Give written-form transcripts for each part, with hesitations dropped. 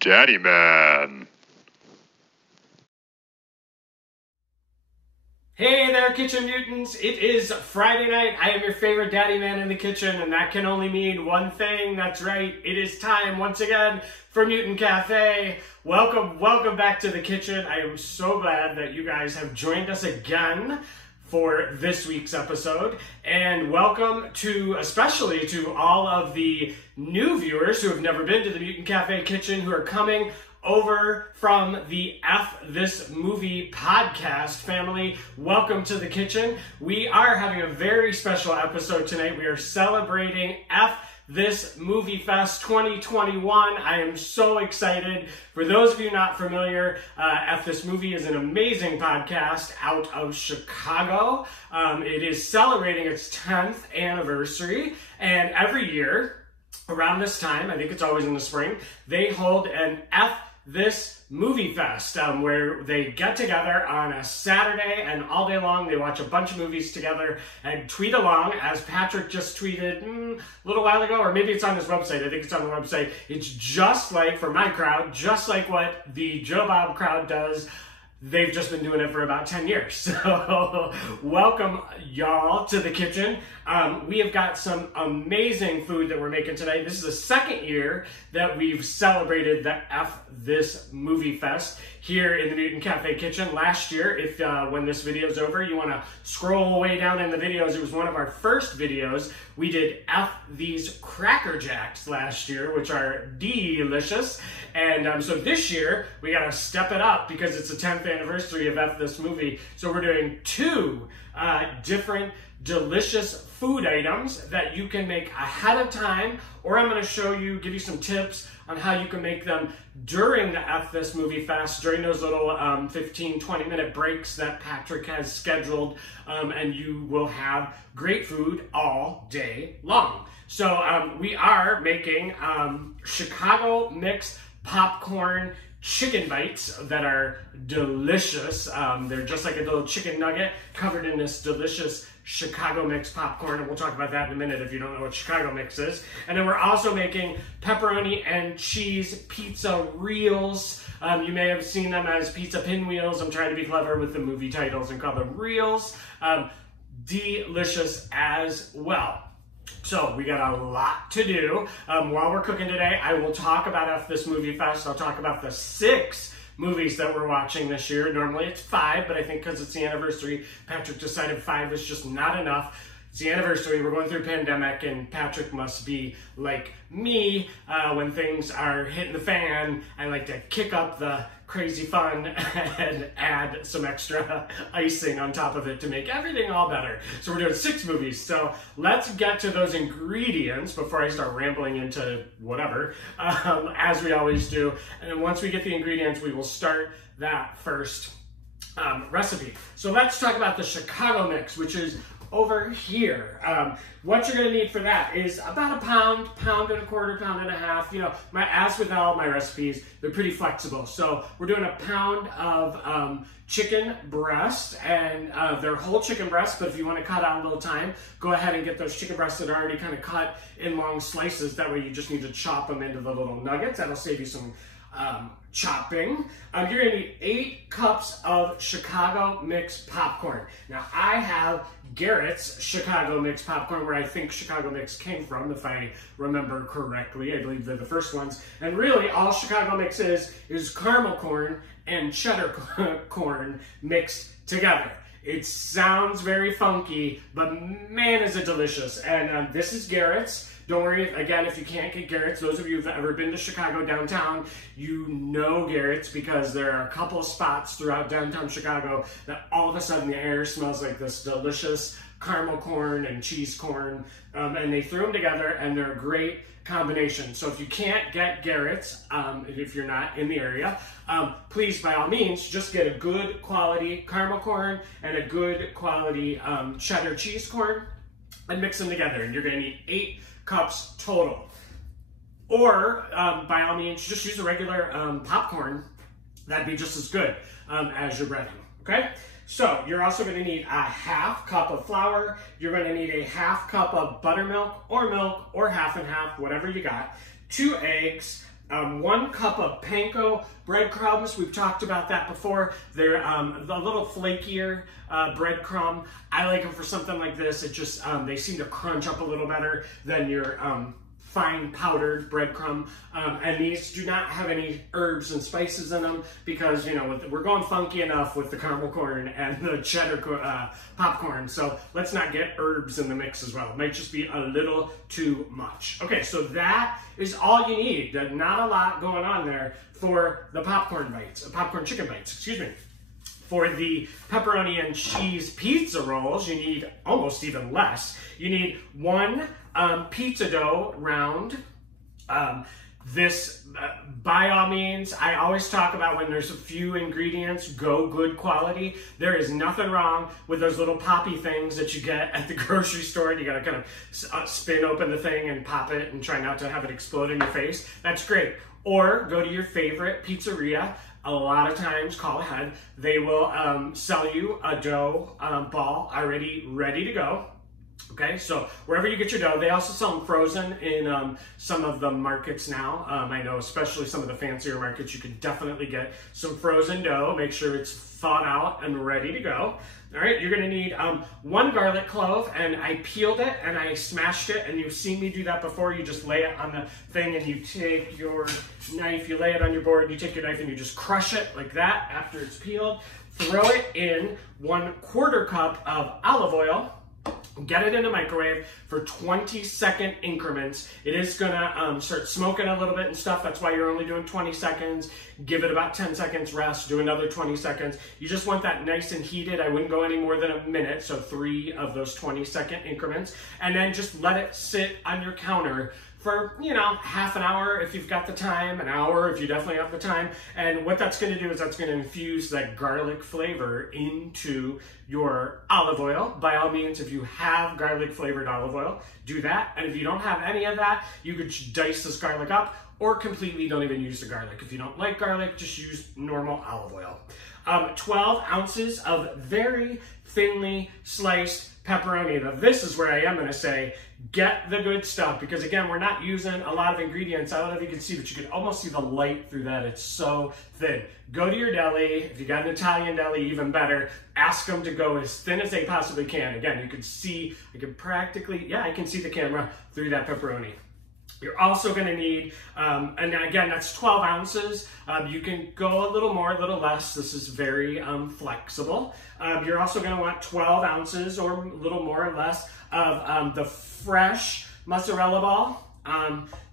Daddy Man. Hey there, Kitchen Mutants. It is Friday night. I am your favorite daddy man in the kitchen, and that can only mean one thing. That's right. It is time once again for Mutant Cafe. Welcome back to the kitchen. I am so glad that you guys have joined us again for this week's episode, and welcome especially to all of the new viewers who have never been to the Mutant Cafe Kitchen, who are coming over from the F This Movie podcast family. Welcome to the kitchen. We are having a very special episode tonight. We are celebrating F This Movie Fest 2021. I am so excited. For those of you not familiar, F This Movie is an amazing podcast out of Chicago. It is celebrating its 10th anniversary, and every year around this time, I think it's always in the spring, they hold an F This Movie Fest, where they get together on a Saturday, and all day long they watch a bunch of movies together and tweet along, as Patrick just tweeted a little while ago, or maybe it's on his website. I think it's on the website. It's just like, for my crowd, just like what the Joe Bob crowd does. They've just been doing it for about 10 years. So welcome y'all to the kitchen. We have got some amazing food that we're making today. This is the second year that we've celebrated the F This Movie Fest here in the Mutant Cafe Kitchen. Last year, when this video is over, you want to scroll way down in the videos. It was one of our first videos. We did F These Cracker Jacks last year, which are delicious. And so this year, we got to step it up because it's the 10th anniversary of F This Movie. So we're doing two different delicious food items that you can make ahead of time, or I'm going to give you some tips on how you can make them during the F This Movie Fest, during those little 15-20 minute breaks that Patrick has scheduled, and you will have great food all day long. So we are making Chicago mixed popcorn chicken bites that are delicious. They're just like a little chicken nugget covered in this delicious Chicago mix popcorn, and we'll talk about that in a minute if you don't know what Chicago mix is. And then we're also making pepperoni and cheese pizza reels. You may have seen them as pizza pinwheels. I'm trying to be clever with the movie titles and call them reels. Delicious as well. So we got a lot to do. While we're cooking today, I will talk about F This Movie Fest. I'll talk about the 6 movies that we're watching this year. Normally it's 5, but I think because it's the anniversary, Patrick decided 5 is just not enough. It's the anniversary, we're going through a pandemic, and Patrick must be like me. When things are hitting the fan, I like to kick up the crazy fun and add some extra icing on top of it to make everything all better. So we're doing 6 movies. So let's get to those ingredients before I start rambling into whatever, as we always do. And then once we get the ingredients, we will start that first recipe. So let's talk about the Chicago mix, which is over here. What you're gonna need for that is about a pound and a quarter, pound and a half. You know, as with all my recipes, they're pretty flexible. So we're doing a pound of chicken breast, and they're whole chicken breasts, but if you wanna cut out a little time, go ahead and get those chicken breasts that are already kind of cut in long slices. That way you just need to chop them into the little nuggets. That'll save you some chopping. You're gonna need 8 cups of Chicago mix popcorn. Now I have Garrett's Chicago mix popcorn, where I think Chicago mix came from, if I remember correctly. I believe they're the first ones. And really all Chicago mix is caramel corn and cheddar corn mixed together. It sounds very funky, but man is it delicious. And this is Garrett's. Don't worry, again, if you can't get Garrett's, those of you who've ever been to Chicago downtown, you know Garrett's, because there are a couple of spots throughout downtown Chicago that all of a sudden the air smells like this delicious caramel corn and cheese corn, and they threw them together, and they're a great combination. So if you can't get Garrett's, if you're not in the area, please, by all means, just get a good quality caramel corn and a good quality cheddar cheese corn and mix them together, and you're gonna need 8 cups total. Or by all means, just use a regular popcorn. That'd be just as good as your breading, okay? So you're also going to need a half cup of flour. You're going to need a half cup of buttermilk or milk, or half and half, whatever you got. 2 eggs, 1 cup of panko breadcrumbs. We've talked about that before. They're a little flakier breadcrumb. I like them for something like this. It just, they seem to crunch up a little better than your fine powdered breadcrumb. And these do not have any herbs and spices in them because, you know, we're going funky enough with the caramel corn and the cheddar popcorn. So let's not get herbs in the mix as well. It might just be a little too much. Okay, so that is all you need. There's not a lot going on there for the popcorn chicken bites, excuse me. For the pepperoni and cheese pizza rolls, you need almost even less. You need 1 pizza dough round. By all means, I always talk about when there's a few ingredients, go good quality. There is nothing wrong with those little poppy things that you get at the grocery store. And you gotta kind of spin open the thing and pop it and try not to have it explode in your face. That's great. Or go to your favorite pizzeria. A lot of times, call ahead. They will sell you a dough ball already ready to go. Okay, so wherever you get your dough, they also sell them frozen in some of the markets now. I know especially some of the fancier markets, you can definitely get some frozen dough. Make sure it's thawed out and ready to go. All right, you're gonna need 1 garlic clove, and I peeled it and I smashed it, and you've seen me do that before. You just lay it on the thing and you take your knife, you lay it on your board, you take your knife and you just crush it like that after it's peeled. Throw it in 1/4 cup of olive oil. Get it in a microwave for 20-second increments. It is gonna start smoking a little bit and stuff. That's why you're only doing 20 seconds. Give it about 10 seconds rest, do another 20 seconds. You just want that nice and heated. I wouldn't go any more than a minute, so 3 of those 20-second increments. And then just let it sit on your counter for, you know, half an hour if you've got the time, an hour if you definitely have the time. And what that's gonna do is that's gonna infuse that garlic flavor into your olive oil. By all means, if you have garlic flavored olive oil, do that. And if you don't have any of that, you could dice this garlic up or completely don't even use the garlic. If you don't like garlic, just use normal olive oil. 12 ounces of very thinly sliced pepperoni. Now this is where I am gonna say, get the good stuff, because again, we're not using a lot of ingredients. I don't know if you can see, but you can almost see the light through that. It's so thin. Go to your deli. If you got an Italian deli, even better. Ask them to go as thin as they possibly can. Again, you can see, I can see the camera through that pepperoni. You're also gonna need, and again, that's 12 ounces. You can go a little more, a little less. This is very flexible. You're also gonna want 12 ounces or a little more or less of the fresh mozzarella ball.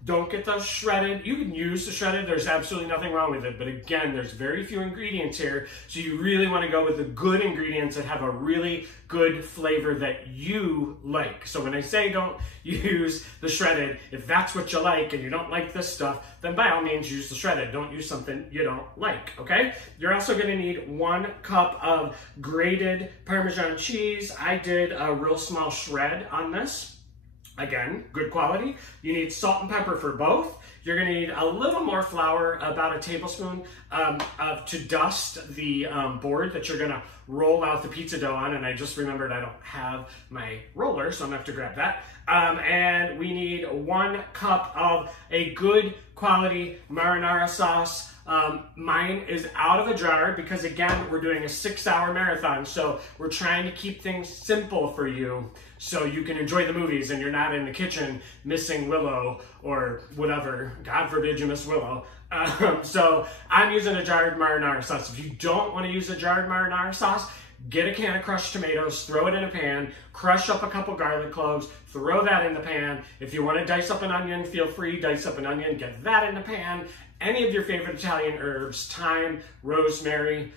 Don't get those shredded. You can use the shredded. There's absolutely nothing wrong with it. But again, there's very few ingredients here. So you really want to go with the good ingredients that have a really good flavor that you like. So when I say don't use the shredded, if that's what you like and you don't like this stuff, then by all means use the shredded. Don't use something you don't like, okay? You're also going to need 1 cup of grated Parmesan cheese. I did a real small shred on this. Again, good quality. You need salt and pepper for both. You're gonna need a little more flour, about a tablespoon, to dust the board that you're gonna roll out the pizza dough on. And I just remembered I don't have my roller, so I'm gonna have to grab that. And we need 1 cup of a good quality marinara sauce. Mine is out of a jar because again, we're doing a 6-hour marathon. So we're trying to keep things simple for you so you can enjoy the movies and you're not in the kitchen missing Willow or whatever. God forbid you miss Willow. So I'm using a jarred marinara sauce. If you don't want to use a jarred marinara sauce, get a can of crushed tomatoes, throw it in a pan, crush up a couple garlic cloves, throw that in the pan. If you want to dice up an onion, feel free, dice up an onion, get that in the pan. Any of your favorite Italian herbs, thyme, rosemary,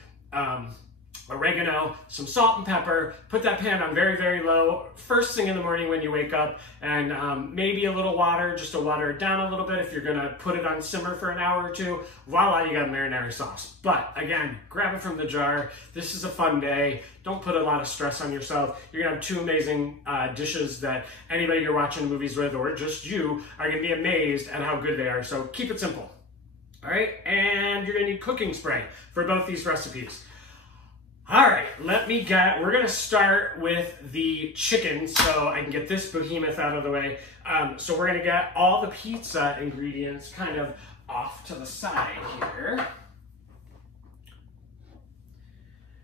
oregano, some salt and pepper. Put that pan on very, very low first thing in the morning when you wake up, and maybe a little water just to water it down a little bit. If you're gonna put it on simmer for an hour or two, voila, you got marinara sauce. But again, grab it from the jar. This is a fun day. Don't put a lot of stress on yourself. You're gonna have 2 amazing dishes that anybody you're watching movies with or just you are gonna be amazed at how good they are. So keep it simple. All right, and you're gonna need cooking spray for both these recipes. All right, we're gonna start with the chicken so I can get this behemoth out of the way. So we're gonna get all the pizza ingredients kind of off to the side here.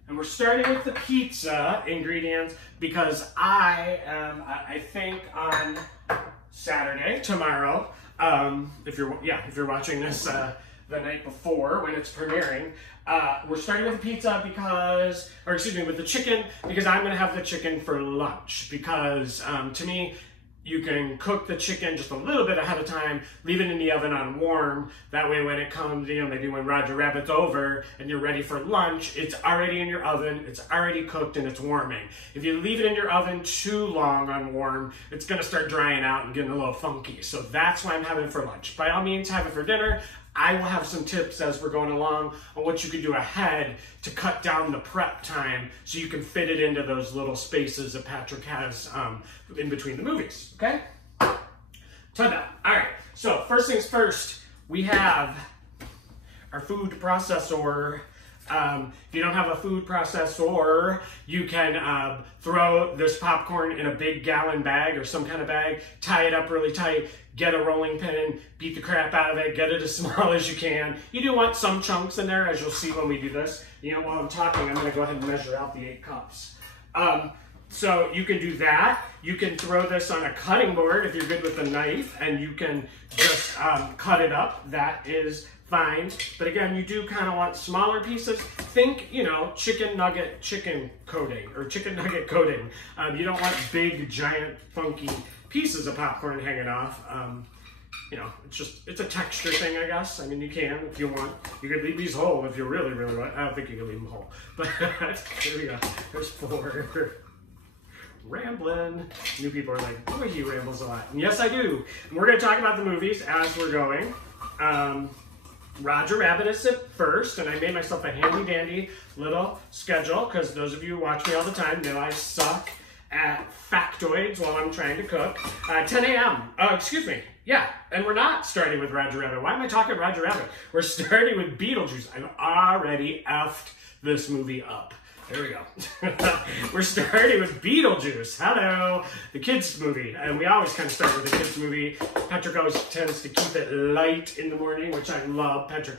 And we're starting with the pizza ingredients because I think on Saturday, tomorrow, if you're watching this the night before when it's premiering, we're starting with the pizza with the chicken, because I'm gonna have the chicken for lunch, because to me, you can cook the chicken just a little bit ahead of time, leave it in the oven on warm. That way when it comes, maybe when Roger Rabbit's over and you're ready for lunch, it's already in your oven, it's already cooked and it's warming. If you leave it in your oven too long on warm, it's gonna start drying out and getting a little funky. So that's why I'm having it for lunch. By all means, have it for dinner. I will have some tips as we're going along on what you can do ahead to cut down the prep time so you can fit it into those little spaces that Patrick has in between the movies, okay? Ta-da. All right, so first things first, we have our food processor. If you don't have a food processor, you can throw this popcorn in a big gallon bag or some kind of bag, tie it up really tight, get a rolling pin, beat the crap out of it, get it as small as you can. You do want some chunks in there, as you'll see when we do this. While I'm talking, I'm gonna go ahead and measure out the 8 cups. So you can do that. You can throw this on a cutting board if you're good with a knife, and you can just cut it up. That is fine. But again, you do kind of want smaller pieces. Think, chicken nugget coating. You don't want big, giant, funky pieces of popcorn hanging off. It's a texture thing, I guess. I mean, you can, if you want. You could leave these whole if you really, really want. I don't think you can leave them whole. But here we go. There's 4. Rambling. New people are like, oh, he rambles a lot. And yes, I do. And we're going to talk about the movies as we're going. Roger Rabbit is at first, and I made myself a handy-dandy little schedule, because those of you who watch me all the time know I suck at factoids while I'm trying to cook. 10 a.m. Excuse me. Yeah, and we're not starting with Roger Rabbit. Why am I talking Roger Rabbit? We're starting with Beetlejuice. I've already effed this movie up. There we go. We're starting with Beetlejuice. Hello, the kids' movie. And we always kind of start with the kids' movie. Patrick always tends to keep it light in the morning, which I love. Patrick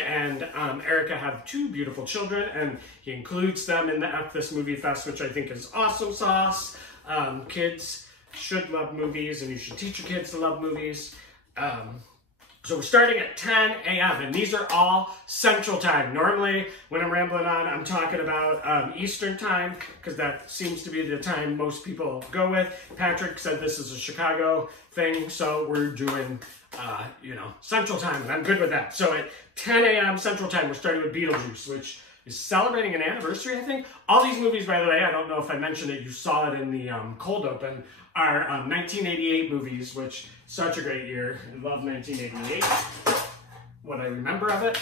and Erica have 2 beautiful children, and he includes them in the F This Movie Fest, which I think is awesome sauce. Kids should love movies, and you should teach your kids to love movies. So we're starting at 10 a.m. and these are all Central Time. Normally, when I'm rambling on, I'm talking about Eastern Time, because that seems to be the time most people go with. Patrick said this is a Chicago thing, so we're doing, Central Time, and I'm good with that. So at 10 a.m. Central Time, we're starting with Beetlejuice, which is celebrating an anniversary, I think. All these movies, by the way, I don't know if I mentioned it, you saw it in the cold open, are 1988 movies, which such a great year. I love 1988. What I remember of it.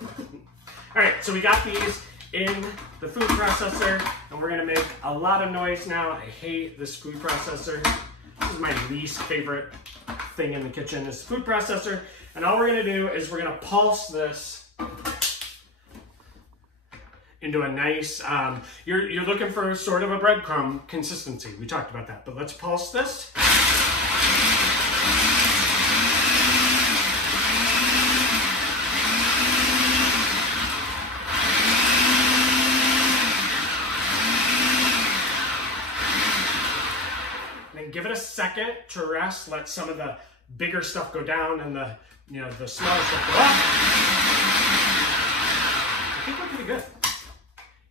All right, so we got these in the food processor, and we're gonna make a lot of noise now. I hate this food processor. This is my least favorite thing in the kitchen, is the food processor. And all we're gonna do is we're gonna pulse this into a nice, you're looking for sort of a breadcrumb consistency. We talked about that, but let's pulse this. And then give it a second to rest, let some of the bigger stuff go down and the smaller stuff go up. I think we're pretty good.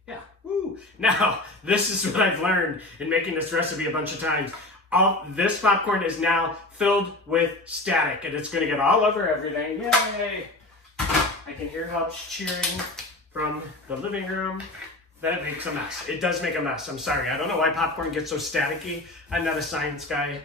Yeah, woo. Now, this is what I've learned in making this recipe a bunch of times. This popcorn is now filled with static, and it's gonna get all over everything. Yay! I can hear Hubs cheering from the living room. That makes a mess. It does make a mess. I'm sorry. I don't know why popcorn gets so staticky. I'm not a science guy.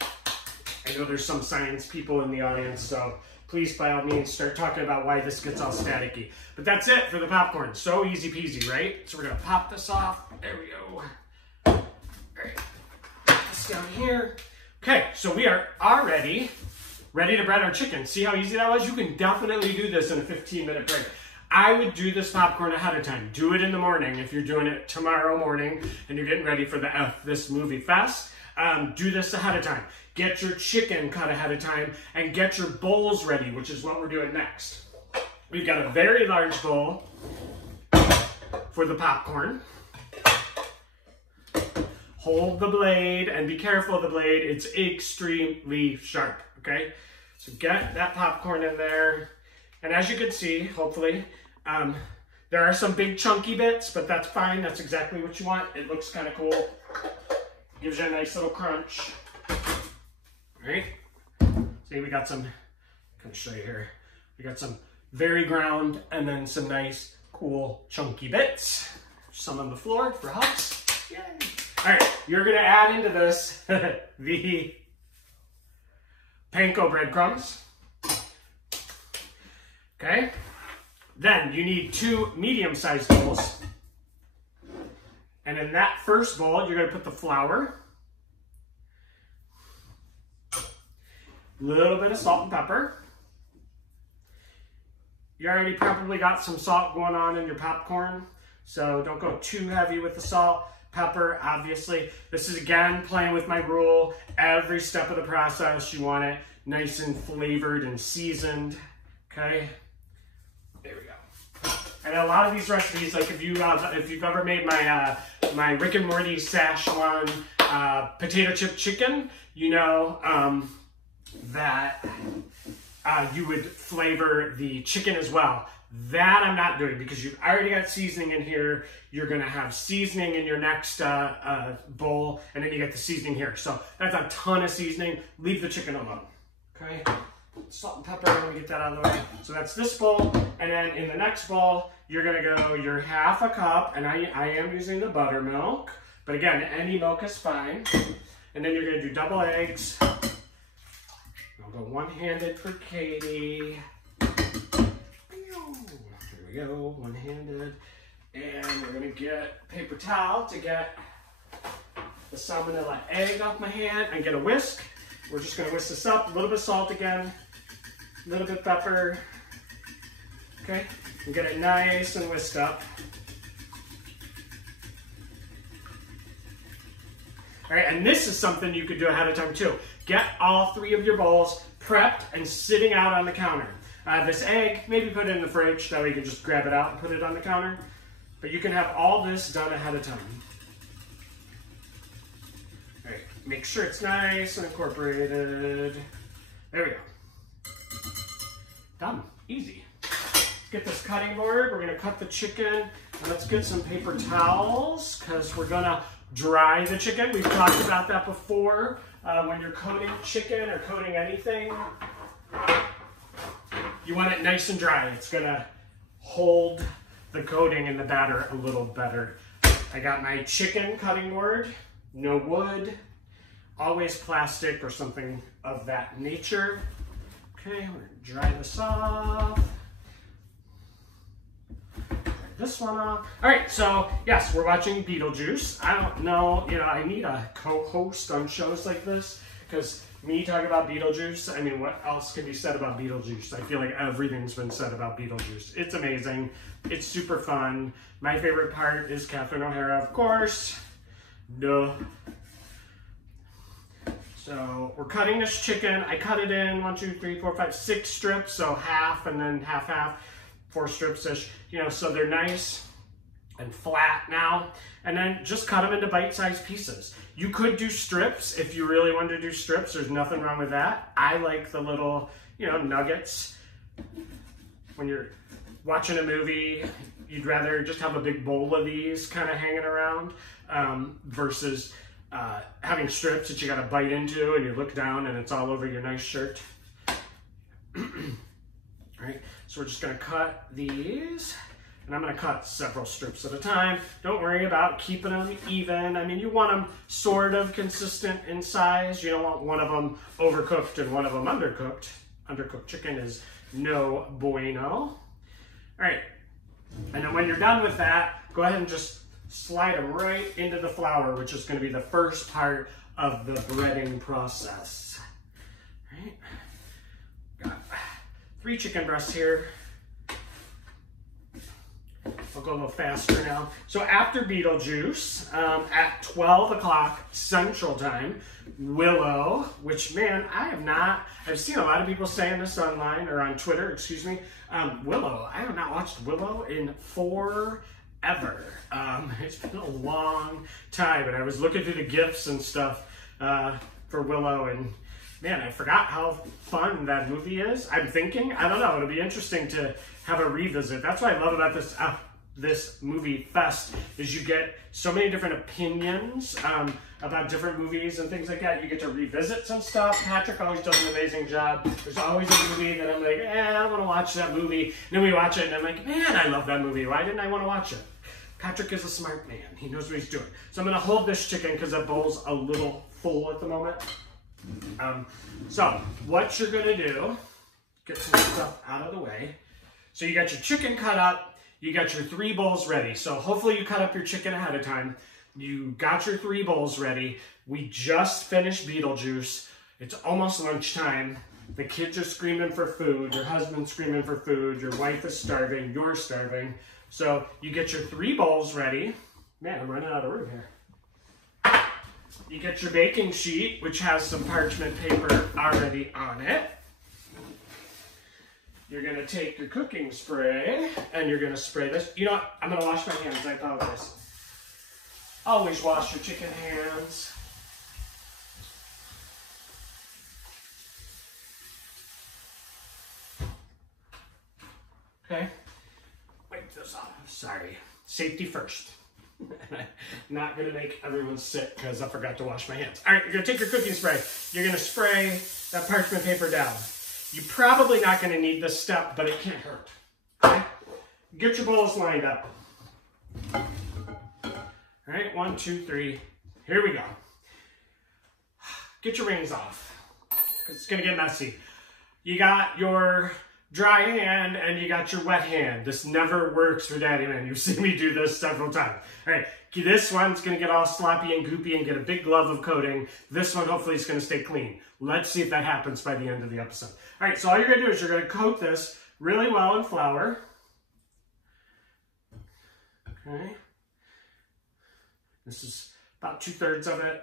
I know there's some science people in the audience, so please, by all means, start talking about why this gets all staticky. But that's it for the popcorn. So easy peasy, right? So we're gonna pop this off. There we go. All right, put this down here. Okay, so we are already ready to bread our chicken. See how easy that was? You can definitely do this in a 15-minute break. I would do this popcorn ahead of time. Do it in the morning if you're doing it tomorrow morning and you're getting ready for the F This Movie Fest. do this ahead of time. Get your chicken cut ahead of time and get your bowls ready, which is what we're doing next. We've got a very large bowl for the popcorn. Hold the blade and be careful of the blade. It's extremely sharp, okay? So get that popcorn in there. And as you can see, hopefully, there are some big chunky bits, but that's fine. That's exactly what you want. It looks kind of cool. Gives you a nice little crunch. All right? See, we got some, I can show you here. We got some very ground and then some nice, cool, chunky bits. Some on the floor for Hubs. Yay. All right, you're gonna add into this the panko breadcrumbs. Okay? Then you need 2 medium-sized bowls. And in that first bowl, you're gonna put the flour, a little bit of salt and pepper. You already probably got some salt going on in your popcorn, so don't go too heavy with the salt. Pepper, obviously. This is, again, playing with my rule. Every step of the process, you want it nice and flavored and seasoned, okay? There we go. And a lot of these recipes, like if you've ever made my my Rick and Morty Szechuan potato chip chicken, you know that you would flavor the chicken as well. That I'm not doing because you've already got seasoning in here. You're gonna have seasoning in your next bowl, and then you get the seasoning here. So that's a ton of seasoning. Leave the chicken alone, okay? Salt and pepper, let me get that out of the way. So that's this bowl, and then in the next bowl, you're gonna go your half a cup, and I am using the buttermilk, but again, any milk is fine. And then you're gonna do double eggs. I'll go one-handed for Katie. Here we go, one-handed. And we're gonna get a paper towel to get the salmonella egg off my hand and get a whisk. We're just gonna whisk this up, a little bit of salt again, a little bit of pepper, okay? And get it nice and whisked up. All right, and this is something you could do ahead of time too. Get all 3 of your bowls prepped and sitting out on the counter. This egg, maybe put it in the fridge, that way you can just grab it out and put it on the counter. But you can have all this done ahead of time. All right, make sure it's nice and incorporated. There we go. Done, easy. Get this cutting board, we're gonna cut the chicken, and let's get some paper towels, because we're gonna dry the chicken. We've talked about that before. When you're coating chicken or coating anything, you want it nice and dry. It's gonna hold the coating and the batter a little better. I got my chicken cutting board, no wood, always plastic or something of that nature. Okay, we're gonna dry this off. This one off. All right, so yes, we're watching Beetlejuice. I don't know, you know, I need a co-host on shows like this, because me talking about Beetlejuice, I mean, what else can be said about Beetlejuice? I feel like everything's been said about Beetlejuice. It's amazing. It's super fun. My favorite part is Catherine O'Hara, of course. Duh. So we're cutting this chicken. I cut it in 1, 2, 3, 4, 5, 6 strips, so half and then half, 4 strips-ish, you know, so they're nice and flat now. And then just cut them into bite-sized pieces. You could do strips if you really wanted to do strips. There's nothing wrong with that. I like the little, you know, nuggets. When you're watching a movie, you'd rather just have a big bowl of these kind of hanging around versus having strips that you got to bite into and you look down and it's all over your nice shirt. All right, so we're just going to cut these. And I'm going to cut several strips at a time. Don't worry about keeping them even. I mean, you want them sort of consistent in size. You don't want one of them overcooked and one of them undercooked. Undercooked chicken is no bueno. All right. And then when you're done with that, go ahead and just slide them right into the flour, which is going to be the first part of the breading process. All right. Got 3 chicken breasts here. We'll go a little faster now. So after Beetlejuice, at 12 o'clock Central Time, Willow, which, man, I've seen a lot of people saying this online, or on Twitter, excuse me. Willow, I have not watched Willow in forever. It's been a long time, and I was looking through the GIFs and stuff for Willow, and man, I forgot how fun that movie is. I don't know, it'll be interesting to have a revisit. That's what I love about this movie fest, is you get so many different opinions about different movies and things like that. You get to revisit some stuff. Patrick always does an amazing job. There's always a movie that I'm like, I don't want to watch that movie. And then we watch it and I'm like, man, I love that movie. Why didn't I want to watch it? Patrick is a smart man. He knows what he's doing. So I'm going to hold this chicken because that bowl's a little full at the moment. So what you're going to do, get some stuff out of the way. So you got your chicken cut up, you got your 3 bowls ready. So hopefully you cut up your chicken ahead of time. You got your 3 bowls ready. We just finished Beetlejuice. It's almost lunchtime. The kids are screaming for food. Your husband's screaming for food. Your wife is starving. You're starving. So you get your 3 bowls ready. Man, I'm running out of room here. You get your baking sheet, which has some parchment paper already on it. You're going to take your cooking spray, and you're going to spray this. You know what? I'm going to wash my hands. I apologize. Always wash your chicken hands. Okay. Wipe this off. Sorry. Safety first. Not going to make everyone sick because I forgot to wash my hands. All right, you're going to take your cooking spray. You're going to spray that parchment paper down. You're probably not going to need this step, but it can't hurt. Okay? Get your bowls lined up. All right, 1, 2, 3. Here we go. Get your rings off. It's going to get messy. You got your dry hand and you got your wet hand. This never works for Daddy Man. You've seen me do this several times. All right, this one's going to get all sloppy and goopy and get a big glove of coating. This one hopefully is going to stay clean. Let's see if that happens by the end of the episode. All right, so all you're going to do is you're going to coat this really well in flour. Okay. This is about 2/3 of it.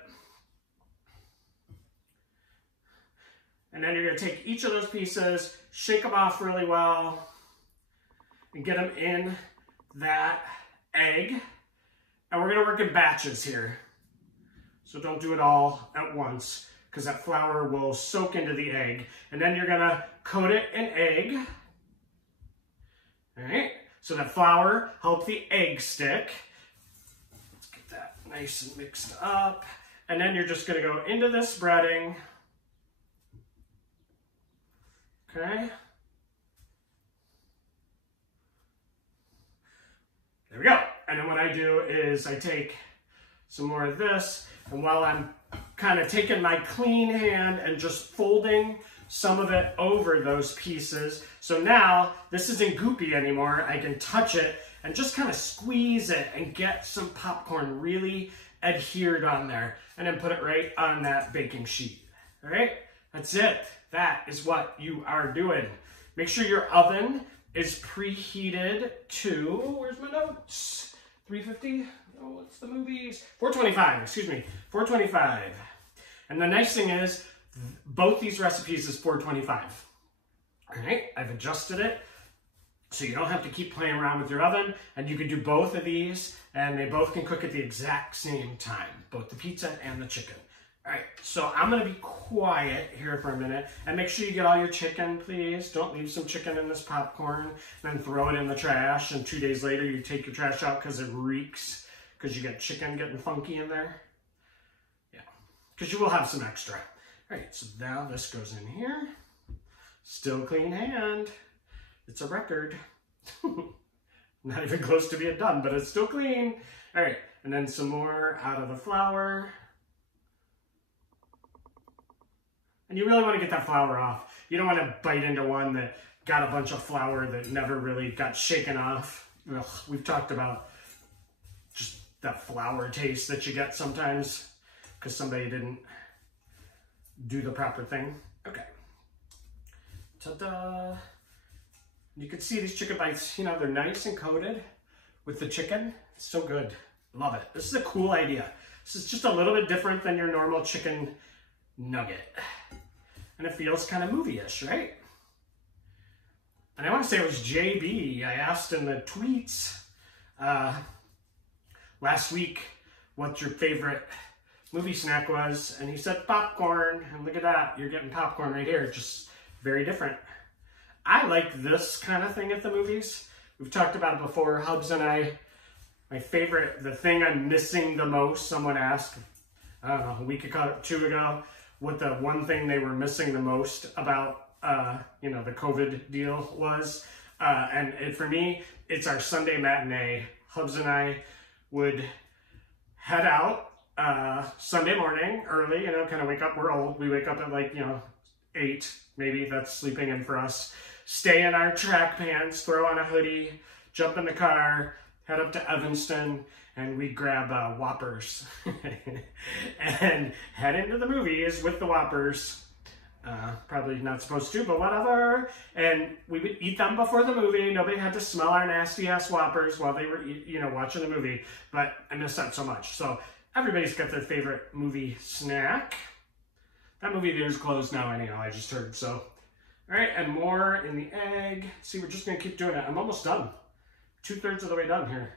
And then you're going to take each of those pieces, shake them off really well, and get them in that egg. And we're going to work in batches here. So don't do it all at once, because that flour will soak into the egg. And then you're going to coat it in egg. All right, so that flour helps the egg stick. Let's get that nice and mixed up. And then you're just going to go into this breading. Okay. There we go. And then what I do is I take some more of this, and while I'm kind of taking my clean hand and just folding some of it over those pieces, so now this isn't goopy anymore. I can touch it and just kind of squeeze it and get some popcorn really adhered on there, and then put it right on that baking sheet. All right, that's it. That is what you are doing. Make sure your oven is preheated to, where's my notes? 350? Oh, what's the movies? 425, excuse me, 425. And the nice thing is, both these recipes is 425. All right, I've adjusted it so you don't have to keep playing around with your oven, and you can do both of these, and they both can cook at the exact same time, both the pizza and the chicken. All right, so I'm gonna be quiet here for a minute, and make sure you get all your chicken, please. Don't leave some chicken in this popcorn, then throw it in the trash, and 2 days later you take your trash out because it reeks, because you got chicken getting funky in there. Yeah, because you will have some extra. All right, so now this goes in here. Still clean hand. It's a record. Not even close to being done, but it's still clean. All right, and then some more out of the flour. And you really want to get that flour off. You don't want to bite into one that got a bunch of flour that never really got shaken off. Ugh, we've talked about just that flour taste that you get sometimes because somebody didn't do the proper thing. Okay. Ta-da! You can see these chicken bites, you know, they're nice and coated with the chicken. It's so good. Love it. This is a cool idea. This is just a little bit different than your normal chicken nugget. And it feels kind of movie-ish, right? And I want to say it was JB. I asked in the tweets last week what your favorite movie snack was, and he said popcorn. And look at that, you're getting popcorn right here. Just very different. I like this kind of thing at the movies. We've talked about it before, Hubs and I. My favorite, the thing I'm missing the most, someone asked, I don't know, a week or two ago, what the one thing they were missing the most about, you know, the COVID deal was. And for me, it's our Sunday matinee. Hubs and I would head out Sunday morning early, you know, kind of wake up. We're old. We wake up at like, you know, 8, maybe. That's sleeping in for us. Stay in our track pants, throw on a hoodie, jump in the car, head up to Evanston, and we grab Whoppers and head into the movies with the Whoppers. Probably not supposed to, but whatever. And we would eat them before the movie. Nobody had to smell our nasty ass Whoppers while they were, you know, watching the movie. But I miss that so much. So everybody's got their favorite movie snack. That movie theater's closed now anyhow, I just heard. So, all right, and more in the egg. See, we're just gonna keep doing it. I'm almost done. 2/3 of the way done here.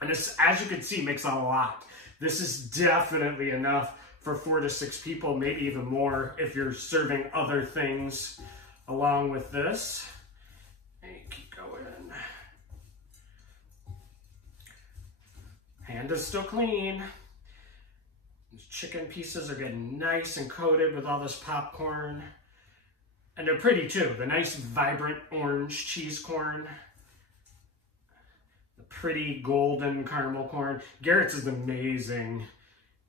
And this, as you can see, makes a lot. This is definitely enough for 4 to 6 people, maybe even more if you're serving other things along with this. And keep going. Hand is still clean. These chicken pieces are getting nice and coated with all this popcorn. And they're pretty too. The nice vibrant orange cheese corn. The pretty golden caramel corn. Garrett's is amazing.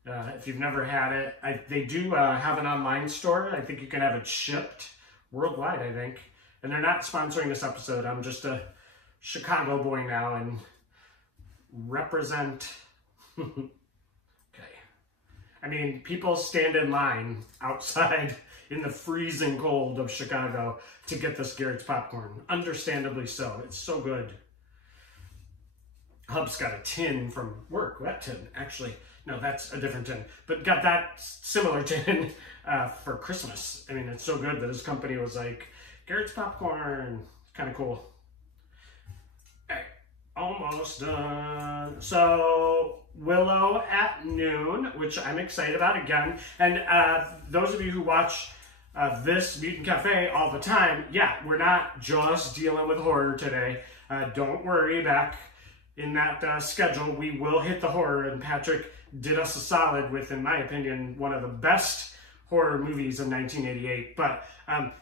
If you've never had it, they do have an online store. I think you can have it shipped worldwide, I think. And they're not sponsoring this episode. I'm just a Chicago boy now and represent. Okay. I mean, people stand in line outside in the freezing cold of Chicago to get this Garrett's popcorn. Understandably so. It's so good. Hub's got a tin from work. That tin, actually. No, that's a different tin. But got that similar tin for Christmas. I mean, it's so good that his company was like, Garrett's popcorn. Kind of cool. Okay, almost done. So, Willow at noon, which I'm excited about again. And those of you who watch this Mutant Cafe all the time, yeah, we're not just dealing with horror today. Don't worry, back in that schedule, we will hit the horror, and Patrick did us a solid with, in my opinion, one of the best horror movies of 1988. But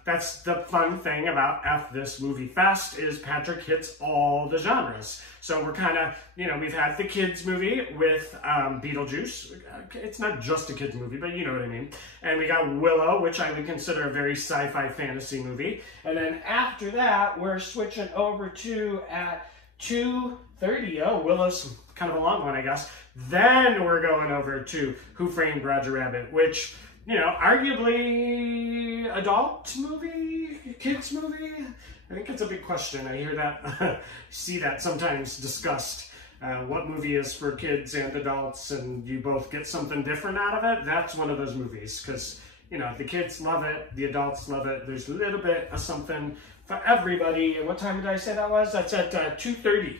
that's the fun thing about F This Movie Fest, is Patrick hits all the genres. So we're kind of, you know, we've had the kids movie with Beetlejuice. It's not just a kids movie, but you know what I mean. And we got Willow, which I would consider a very sci-fi fantasy movie. And then after that, we're switching over to at 2:30. Oh, Willow's kind of a long one, I guess. Then we're going over to Who Framed Roger Rabbit, which, you know, arguably adult movie, kids movie. I think it's a big question. I hear that, see that sometimes discussed. What movie is for kids and adults, and you both get something different out of it? That's one of those movies, because, you know, the kids love it, the adults love it. There's a little bit of something for everybody. And what time did I say that was? That's at 2:30.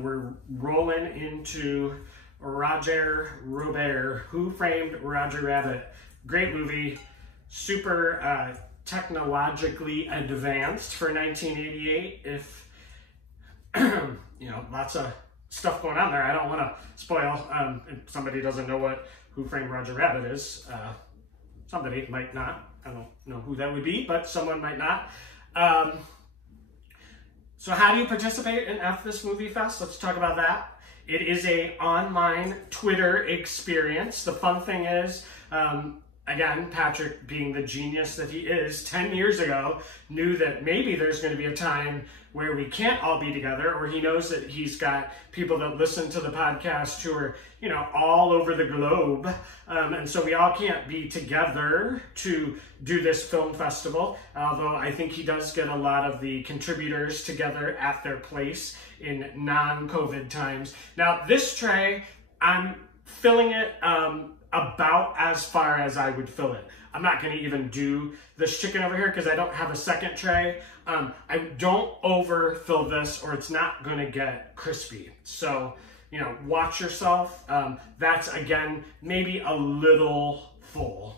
We're rolling into Roger Robert, Who Framed Roger Rabbit. Great movie, super technologically advanced for 1988. If, you know, lots of stuff going on there. I don't want to spoil. If somebody doesn't know what Who Framed Roger Rabbit is, somebody might not. I don't know who that would be, but someone might not. So how do you participate in F This Movie Fest? Let's talk about that. It is an online Twitter experience. The fun thing is, again, Patrick, being the genius that he is, 10 years ago, knew that maybe there's going to be a time where we can't all be together, or he knows that he's got people that listen to the podcast who are, you know, all over the globe. And so we all can't be together to do this film festival, although I think he does get a lot of the contributors together at their place in non-COVID times. Now, this tray, I'm filling it about as far as I would fill it. I'm not going to even do this chicken over here because I don't have a second tray. I don't overfill this or it's not going to get crispy. So, you know, watch yourself. That's, again, maybe a little full.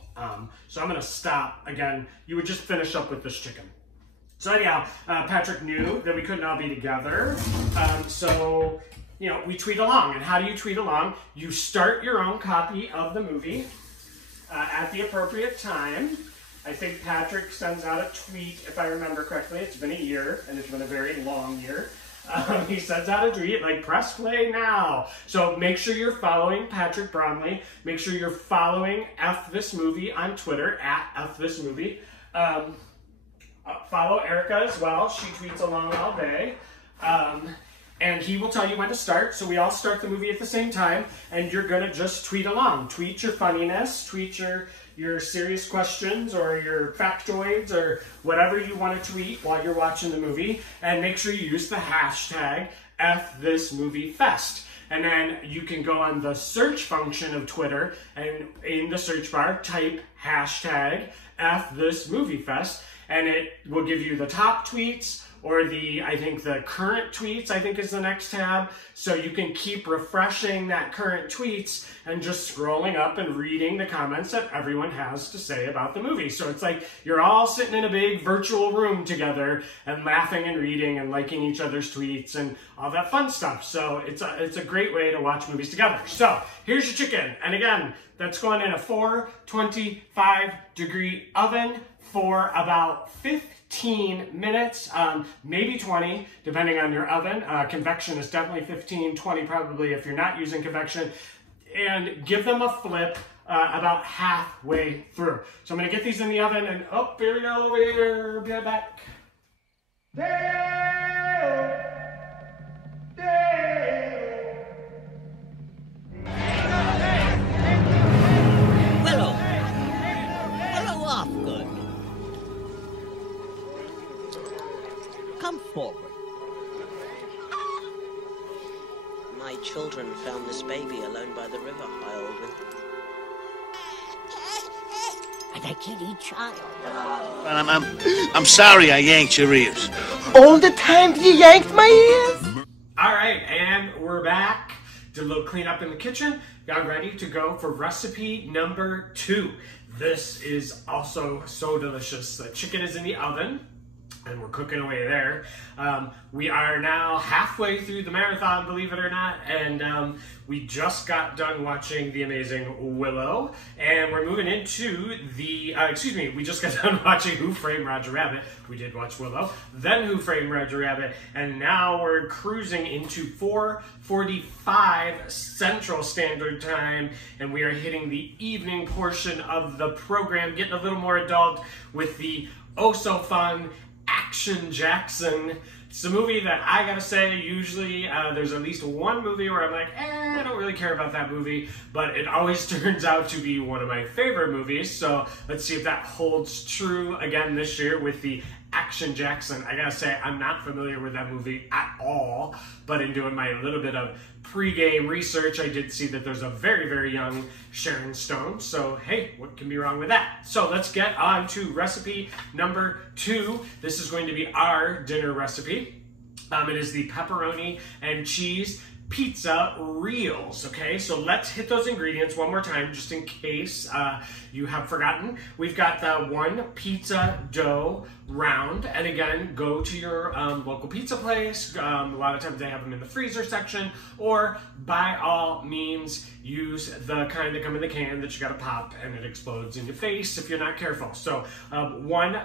So I'm going to stop. Again, you would just finish up with this chicken. So anyhow, Patrick knew that we couldn't all be together. So, you know, we tweet along. And how do you tweet along? You start your own copy of the movie at the appropriate time. I think Patrick sends out a tweet, if I remember correctly. It's been a year, and it's been a very long year. He sends out a tweet like, press play now. So make sure you're following Patrick Bromley. Make sure you're following F This Movie on Twitter, at F This Movie. Follow Erica as well. She tweets along all day. And he will tell you when to start. So we all start the movie at the same time, and you're gonna just tweet along. Tweet your funniness, tweet your serious questions or your factoids or whatever you want to tweet while you're watching the movie. And make sure you use the hashtag #FThisMovieFest. And then you can go on the search function of Twitter, and in the search bar, type hashtag #FThisMovieFest, and it will give you the top tweets, or I think the current tweets, I think is the next tab. So you can keep refreshing that current tweets and just scrolling up and reading the comments that everyone has to say about the movie. So it's like you're all sitting in a big virtual room together and laughing and reading and liking each other's tweets and all that fun stuff. So it's a great way to watch movies together. So here's your chicken. And again, that's going in a 425-degree oven for about 15 minutes, maybe 20, depending on your oven. Convection is definitely 15, 20 probably if you're not using convection. And give them a flip about halfway through. So I'm going to get these in the oven, and here we go, over here, be right back. Willow off good. Come forward. My children found this baby alone by the river, High Alderman. And I kitty child. I'm sorry I yanked your ears. All the time you yanked my ears? All right, and we're back. Did a little cleanup in the kitchen. Got ready to go for recipe number 2. This is also so delicious. The chicken is in the oven, and we're cooking away there. We are now halfway through the marathon, believe it or not, and we just got done watching the amazing Willow, and we're moving into the, we just got done watching Who Framed Roger Rabbit. We did watch Willow, then Who Framed Roger Rabbit, and now we're cruising into 4:45 Central Standard Time, and we are hitting the evening portion of the program, getting a little more adult with the oh-so-fun Action Jackson. It's a movie that I gotta say, usually there's at least one movie where I'm like, I don't really care about that movie, but it always turns out to be one of my favorite movies. So let's see if that holds true again this year with the Action Jackson. I gotta say, I'm not familiar with that movie at all, but in doing my little bit of pre-game research, I did see that there's a very, very young Sharon Stone. So, hey, what can be wrong with that? So let's get on to recipe number 2. This is going to be our dinner recipe. It is the pepperoni and cheese pizza reels. Okay, so let's hit those ingredients one more time just in case you have forgotten. We've got the 1 pizza dough round, and again, go to your local pizza place. A lot of times they have them in the freezer section, or by all means use the kind that come in the can that you gotta pop and it explodes in your face if you're not careful. So 1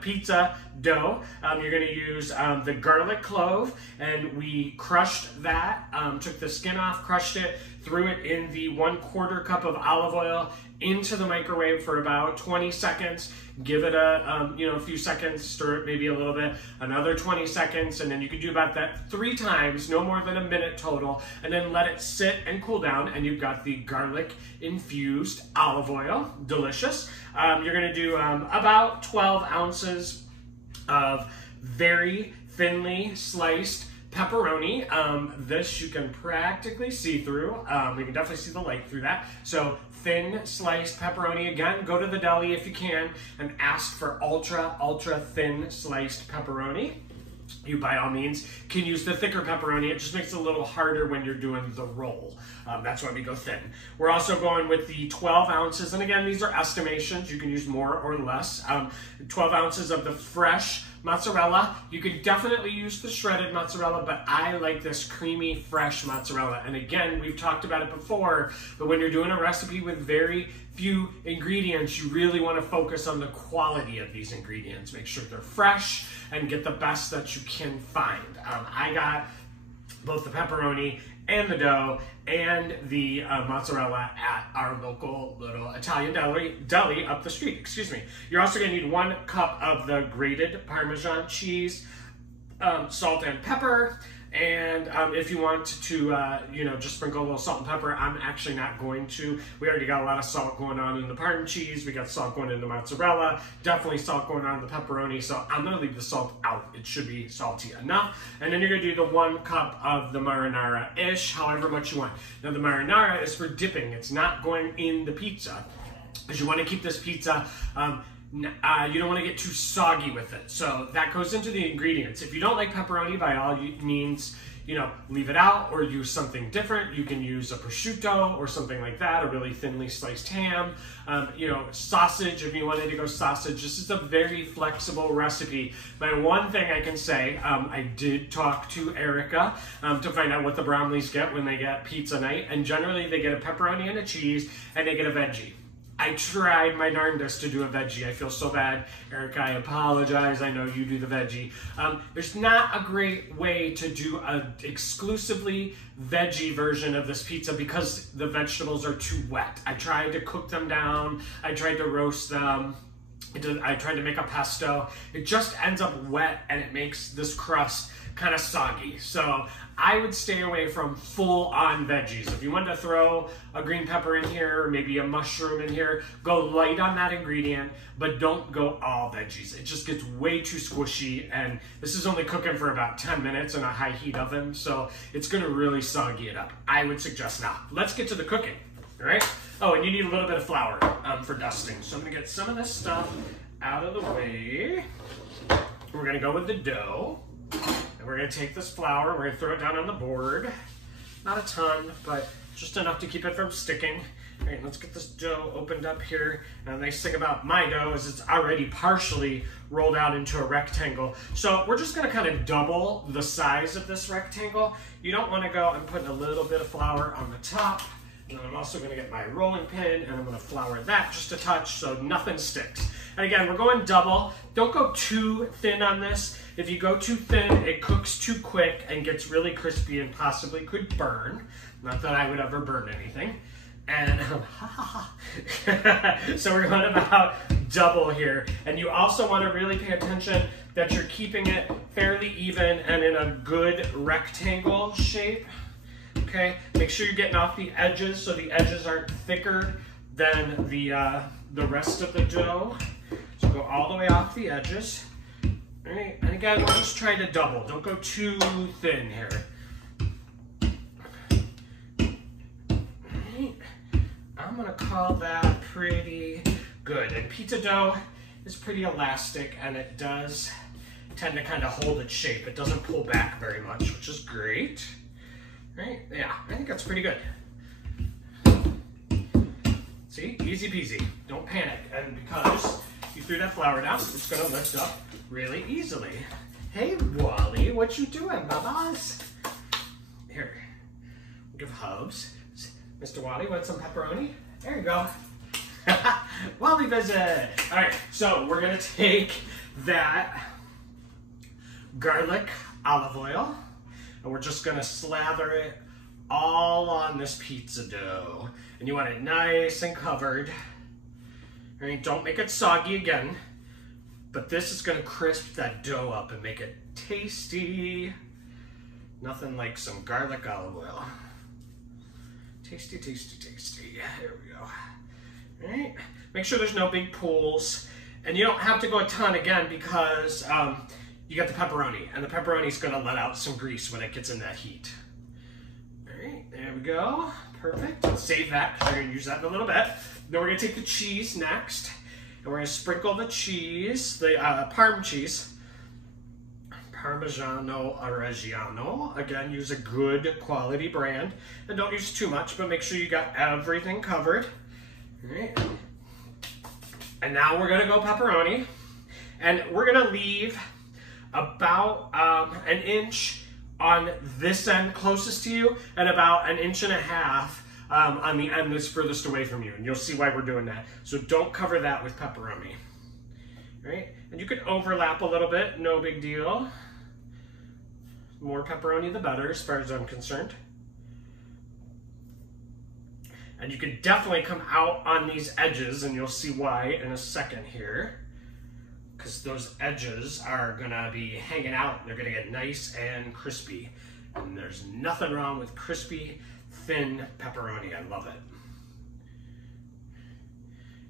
pizza dough. You're gonna use the garlic clove, and we crushed that that, took the skin off, crushed it, threw it in the 1/4 cup of olive oil into the microwave for about 20 seconds. Give it a few seconds, stir it maybe a little bit, another 20 seconds, and then you can do about that 3 times, no more than a minute total, and then let it sit and cool down, and you've got the garlic infused olive oil. Delicious. You're gonna do about 12 ounces of very thinly sliced pepperoni. This you can practically see through. You can definitely see the light through that. So thin sliced pepperoni. Again, go to the deli if you can and ask for ultra thin sliced pepperoni. You by all means can use the thicker pepperoni. It just makes it a little harder when you're doing the roll. That's why we go thin. We're also going with the 12 ounces, and again, these are estimations. You can use more or less. 12 ounces of the fresh mozzarella. You could definitely use the shredded mozzarella, but I like this creamy, fresh mozzarella. And again, we've talked about it before, but when you're doing a recipe with very few ingredients, you really want to focus on the quality of these ingredients. Make sure they're fresh and get the best that you can find. I got both the pepperoni and the dough and the mozzarella at our local little Italian deli up the street, excuse me. You're also gonna need 1 cup of the grated Parmesan cheese, salt and pepper, and if you want to, just sprinkle a little salt and pepper, I'm actually not going to. We already got a lot of salt going on in the Parmesan cheese. We got salt going in the mozzarella, definitely salt going on in the pepperoni, so I'm gonna leave the salt out. It should be salty enough. And then you're gonna do the 1 cup of the marinara-ish, however much you want. Now the marinara is for dipping. It's not going in the pizza, because you wanna keep this pizza, you don't want to get too soggy with it. So that goes into the ingredients. If you don't like pepperoni, by all means, leave it out or use something different. You can use a prosciutto or something like that, a really thinly sliced ham, sausage if you wanted to go sausage. This is a very flexible recipe. But one thing I can say, I did talk to Erica to find out what the Bromleys get when they get pizza night, and generally they get a pepperoni and a cheese, and they get a veggie. I tried my darndest to do a veggie. I feel so bad. Erica, I apologize. I know you do the veggie. There's not a great way to do an exclusively veggie version of this pizza because the vegetables are too wet. I tried to cook them down. I tried to roast them. I tried to make a pesto. It just ends up wet and it makes this crust kind of soggy. So I would stay away from full-on veggies. If you want to throw a green pepper in here or maybe a mushroom in here, go light on that ingredient, but don't go all veggies. It just gets way too squishy, and this is only cooking for about 10 minutes in a high heat oven, so it's gonna really soggy it up. I would suggest not. Let's get to the cooking, all right? Oh, and you need a little bit of flour for dusting. So I'm gonna get some of this stuff out of the way. We're gonna go with the dough. And we're gonna take this flour, we're gonna throw it down on the board. Not a ton, but just enough to keep it from sticking. All right, let's get this dough opened up here. And the nice thing about my dough is it's already partially rolled out into a rectangle. So we're just gonna kind of double the size of this rectangle. You don't wanna go, I'm putting a little bit of flour on the top. And then I'm also gonna get my rolling pin and I'm gonna flour that just a touch so nothing sticks. And again, we're going double. Don't go too thin on this. If you go too thin, it cooks too quick and gets really crispy and possibly could burn. Not that I would ever burn anything. And so we're going about double here. And you also want to really pay attention that you're keeping it fairly even and in a good rectangle shape. Okay, make sure you're getting off the edges so the edges aren't thicker than the rest of the dough. So go all the way off the edges. All right, and again, we're just trying to double. Don't go too thin here. All right. I'm gonna call that pretty good. And pizza dough is pretty elastic and it does tend to kind of hold its shape. It doesn't pull back very much, which is great. Right? Yeah, I think that's pretty good. See, easy peasy. Don't panic. And because you threw that flour down, it's gonna lift up really easily. Hey, Wally, what you doing, babas? Here, give Hubs. Mr. Wally, want some pepperoni? There you go. Wally visit. All right, so we're gonna take that garlic olive oil. And we're just gonna slather it all on this pizza dough. And you want it nice and covered. All right, don't make it soggy again. But this is gonna crisp that dough up and make it tasty. Nothing like some garlic olive oil. Tasty, tasty, tasty. There we go. All right, make sure there's no big pools. And you don't have to go a ton again because you got the pepperoni. And the pepperoni is gonna let out some grease when it gets in that heat. All right, there we go. Perfect. Save that because we're gonna use that in a little bit. Then we're gonna take the cheese next. And we're gonna sprinkle the cheese, the Parm cheese. Parmigiano Reggiano. Again, use a good quality brand. And don't use too much, but make sure you got everything covered. All right. And now we're gonna go pepperoni. And we're gonna leave about an inch on this end closest to you and about 1.5 inches on the end that's furthest away from you. And you'll see why we're doing that. So don't cover that with pepperoni. All right? And you can overlap a little bit, no big deal. More pepperoni the better as far as I'm concerned. And you can definitely come out on these edges, and you'll see why in a second here. Because those edges are gonna be hanging out. They're gonna get nice and crispy. And there's nothing wrong with crispy, thin pepperoni. I love it.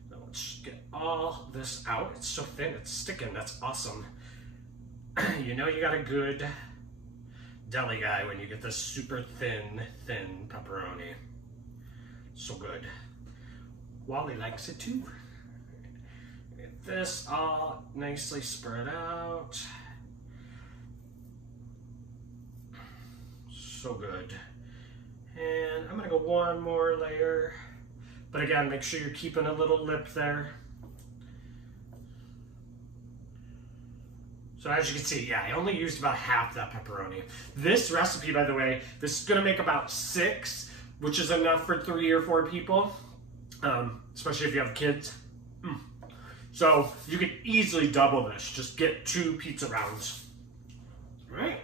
So let's get all this out. It's so thin, it's sticking. That's awesome. You know you got a good deli guy when you get this super thin pepperoni. So good. Wally likes it too. Get this all nicely spread out. So good. And I'm gonna go one more layer. But again, make sure you're keeping a little lip there. So as you can see, yeah, I only used about half that pepperoni. This recipe, by the way, this is gonna make about 6, which is enough for 3 or 4 people, especially if you have kids. So you can easily double this. Just get 2 pizza rounds. All right,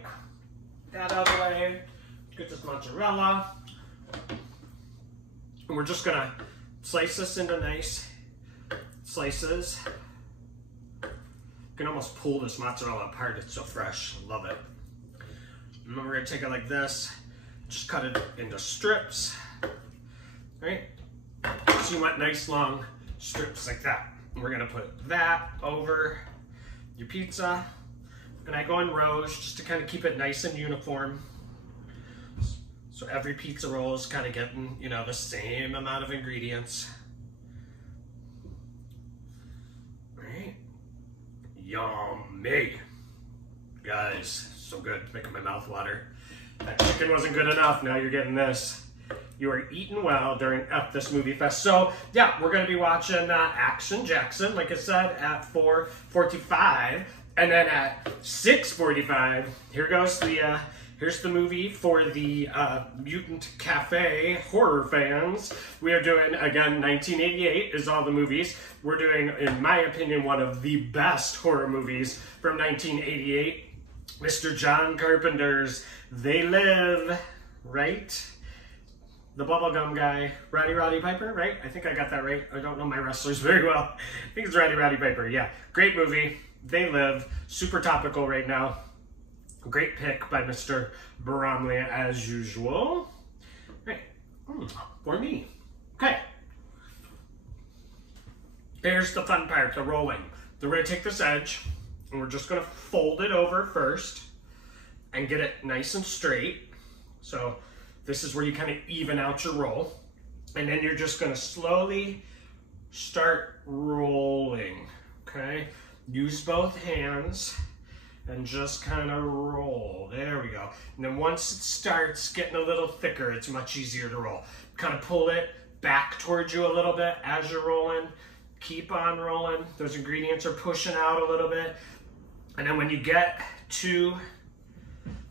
that out of the way. Get this mozzarella. And we're just gonna slice this into nice slices. You can almost pull this mozzarella apart. It's so fresh. I love it. And then we're gonna take it like this. Just cut it into strips. Right? So you want nice long strips like that. And we're gonna put that over your pizza. And I go in rows just to kind of keep it nice and uniform. So every pizza roll is kind of getting, you know, the same amount of ingredients. Right? Yummy. Guys, so good. It's making my mouth water. That chicken wasn't good enough. Now you're getting this. You are eating well during this movie fest. So yeah, we're going to be watching Action Jackson, like I said, at 4:45. And then at 6:45, here's the movie for the Mutant Cafe horror fans. We are doing, again, 1988 is all the movies. We're doing, in my opinion, one of the best horror movies from 1988. Mr. John Carpenter's They Live, right? The bubblegum guy, Roddy Piper, right? I think I got that right. I don't know my wrestlers very well. I think it's Roddy Piper, yeah. Great movie, They Live, super topical right now. Great pick by Mr. Bromley as usual. Right, for me. Okay. Here's the fun part, the rolling. We're gonna take this edge and we're just gonna fold it over first and get it nice and straight. So this is where you kind of even out your roll. And then you're just gonna slowly start rolling, okay? Use both hands and just kind of roll. There we go. And then once it starts getting a little thicker, it's much easier to roll. Kind of pull it back towards you a little bit as you're rolling. Keep on rolling. Those ingredients are pushing out a little bit. And then when you get to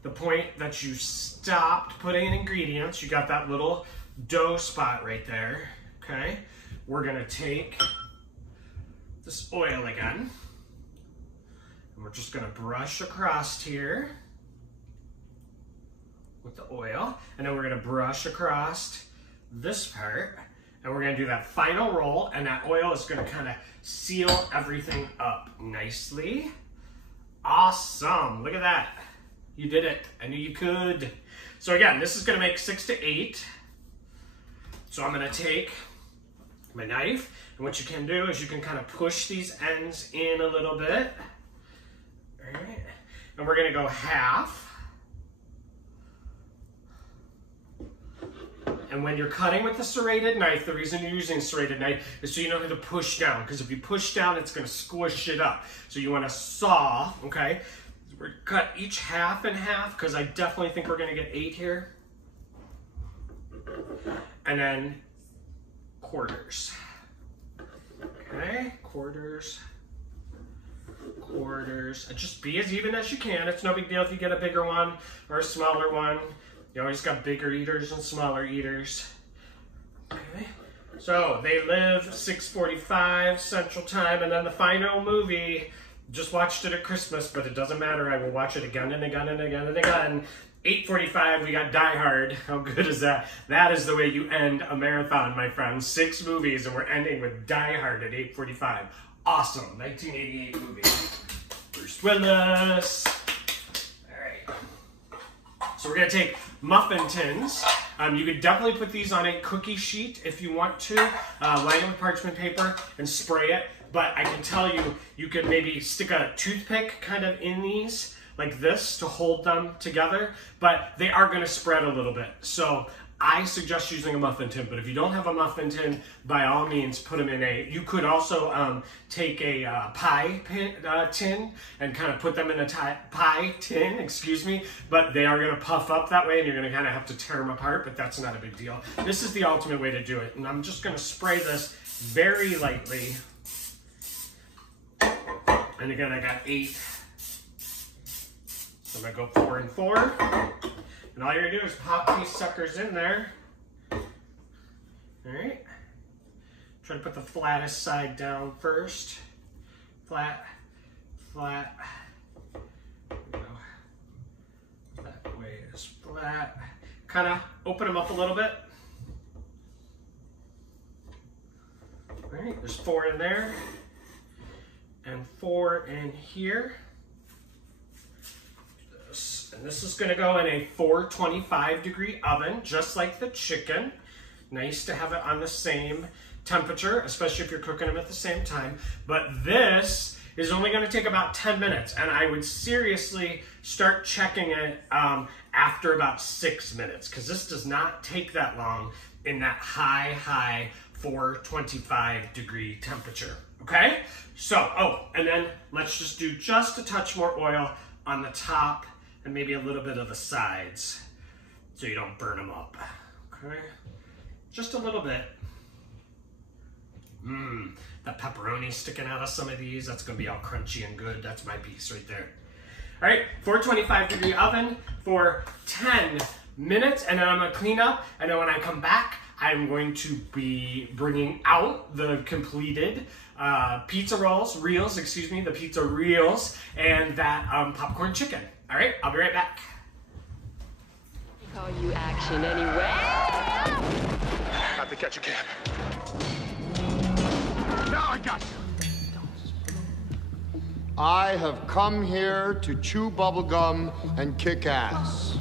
the point that you stopped putting in ingredients, you got that little dough spot right there, okay? We're gonna take this oil again. And we're just gonna brush across here. with the oil. And then we're gonna brush across this part. And we're gonna do that final roll, and that oil is gonna kind of seal everything up nicely. Awesome, look at that. You did it, I knew you could. So again, this is gonna make 6 to 8. So I'm gonna take my knife, and what you can do is you can kind of push these ends in a little bit. All right, and we're gonna go half. And when you're cutting with a serrated knife, the reason you're using a serrated knife is so you know how to push down, because if you push down, it's gonna squish it up. So you wanna saw, okay? We're gonna cut each half in half, because I definitely think we're gonna get 8 here. And then quarters. Okay, quarters. And just be as even as you can. It's no big deal if you get a bigger one or a smaller one. You always got bigger eaters and smaller eaters. Okay. So they live 6:45 Central Time, and then the final movie, just watched it at Christmas, but it doesn't matter. I will watch it again and again and again and again. 8:45, we got Die Hard. How good is that? That is the way you end a marathon, my friends. 6 movies, and we're ending with Die Hard at 8:45. Awesome, 1988 movie. Bruce Willis. All right. So we're gonna take muffin tins. You could definitely put these on a cookie sheet if you want to. Line it with parchment paper and spray it. But I can tell you, you could maybe stick a toothpick kind of in these, like this, to hold them together. But they are gonna spread a little bit. So I suggest using a muffin tin, but if you don't have a muffin tin, by all means, put them in a, you could also take a pie tin and kind of put them in a pie tin, excuse me, but they are gonna puff up that way and you're gonna kind of have to tear them apart, but that's not a big deal. This is the ultimate way to do it. And I'm just gonna spray this very lightly. And again, I got 8. So I'm gonna go 4 and 4. And all you're gonna do is pop these suckers in there. All right. Try to put the flattest side down first. Flat, flat. There we go. That way is flat. Kind of open them up a little bit. All right, there's 4 in there. And 4 in here. And this is gonna go in a 425-degree oven, just like the chicken. Nice to have it on the same temperature, especially if you're cooking them at the same time. But this is only gonna take about 10 minutes, and I would seriously start checking it after about 6 minutes, because this does not take that long in that high 425-degree temperature, okay? So, oh, and then let's just do just a touch more oil on the top and maybe a little bit of the sides so you don't burn them up, okay? Just a little bit. That pepperoni sticking out of some of these, that's gonna be all crunchy and good. That's my piece right there. All right, 425-degree oven for 10 minutes, and then I'm gonna clean up, and then when I come back, I'm going to be bringing out the completed pizza reels, the pizza reels, and that popcorn chicken. All right, I'll be right back. Call you action anyway. Have to catch a cab. Now I got you. I have come here to chew bubblegum and kick ass.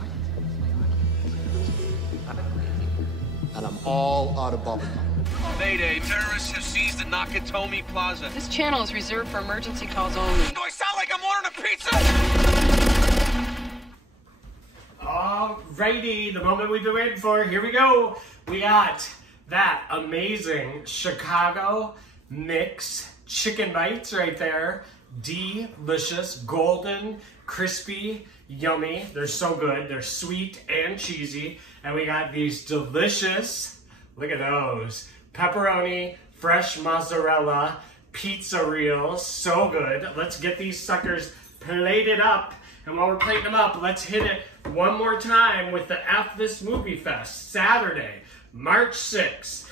And I'm all out of bubblegum. Mayday, terrorists have seized the Nakatomi Plaza. This channel is reserved for emergency calls only. Do I sound like I'm ordering a pizza? Alrighty, the moment we've been waiting for, here we go. We got that amazing Chicago mix chicken bites right there. Delicious, golden, crispy, yummy. They're so good. They're sweet and cheesy. And we got these delicious, look at those, pepperoni, fresh mozzarella, pizza reels. So good. Let's get these suckers plated up. And while we're plating them up, let's hit it one more time with the F This Movie Fest, Saturday, March 6th.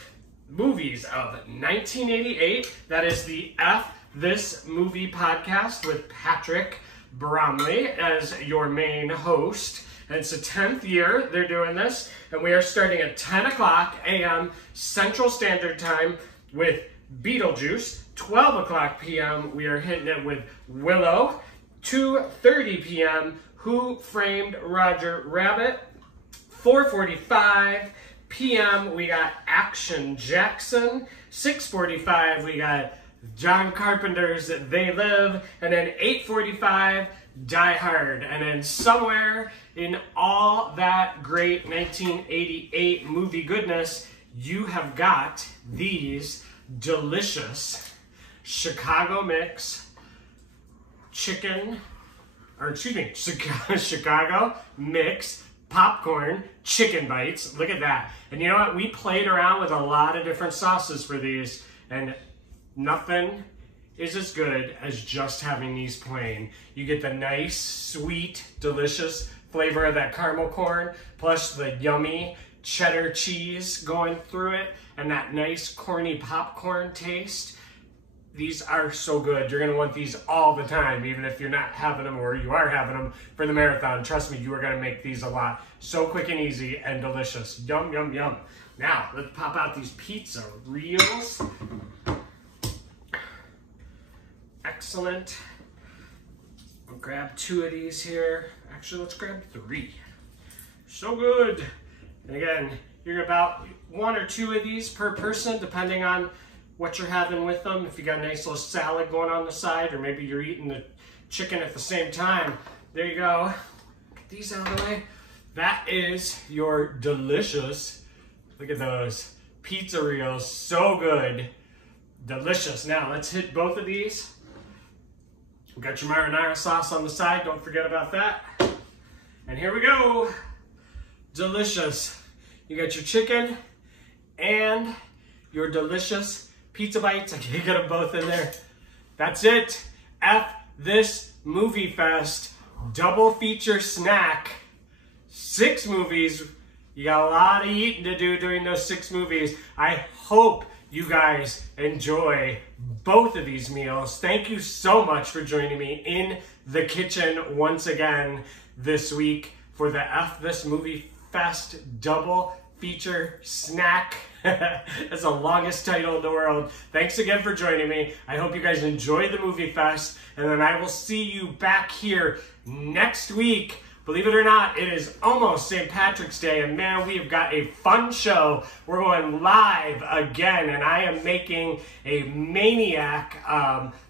Movies of 1988. That is the F This Movie podcast with Patrick Bromley as your main host. And it's the 10th year they're doing this. And we are starting at 10 o'clock a.m. Central Standard Time with Beetlejuice. 12 o'clock p.m. we are hitting it with Willow. 2:30 p.m. Who Framed Roger Rabbit. 4:45 p.m. we got Action Jackson. 6:45 we got John Carpenter's They Live. And then 8:45 Die Hard. And then somewhere in all that great 1988 movie goodness, you have got these delicious Chicago mix chicken, or excuse me, Chicago mix popcorn chicken bites. Look at that. And you know what? We played around with a lot of different sauces for these, and nothing is as good as just having these plain. You get the nice, sweet, delicious flavor of that caramel corn, plus the yummy cheddar cheese going through it, and that nice corny popcorn taste. These are so good. You're gonna want these all the time, even if you're not having them or you are having them for the marathon. Trust me, you are gonna make these a lot. So quick and easy and delicious. Yum, yum, yum. Now, let's pop out these pizza reels. Excellent. I'll grab 2 of these here. Actually, let's grab 3. So good. And again, you're about 1 or 2 of these per person, depending on what you're having with them. If you got a nice little salad going on the side, or maybe you're eating the chicken at the same time. There you go. Get these out of the way. That is your delicious, look at those, pizza reels. So good. Delicious. Now, let's hit both of these. We've got your marinara sauce on the side. Don't forget about that. And here we go. Delicious. You got your chicken and your delicious pizza bites. I can't get them both in there. That's it. F this movie fest. Double feature snack. 6 movies. You got a lot of eating to do during those 6 movies. I hope you guys enjoy both of these meals. Thank you so much for joining me in the kitchen once again this week for the F This Movie Fest double feature snack. That's the longest title in the world. Thanks again for joining me. I hope you guys enjoy the movie fest, and then I will see you back here next week. Believe it or not, it is almost St. Patrick's Day, and man, we have got a fun show. We're going live again, and I am making a maniac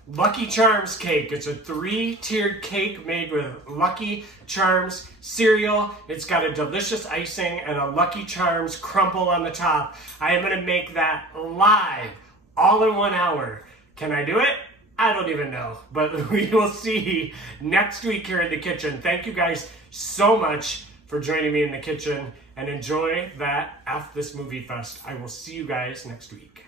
Lucky Charms cake. It's a 3-tiered cake made with Lucky Charms cereal. It's got a delicious icing and a Lucky Charms crumble on the top. I am going to make that live, all in 1 hour. Can I do it? I don't even know, but we will see next week here in the kitchen. Thank you guys so much for joining me in the kitchen, and enjoy that F This Movie Fest. I will see you guys next week.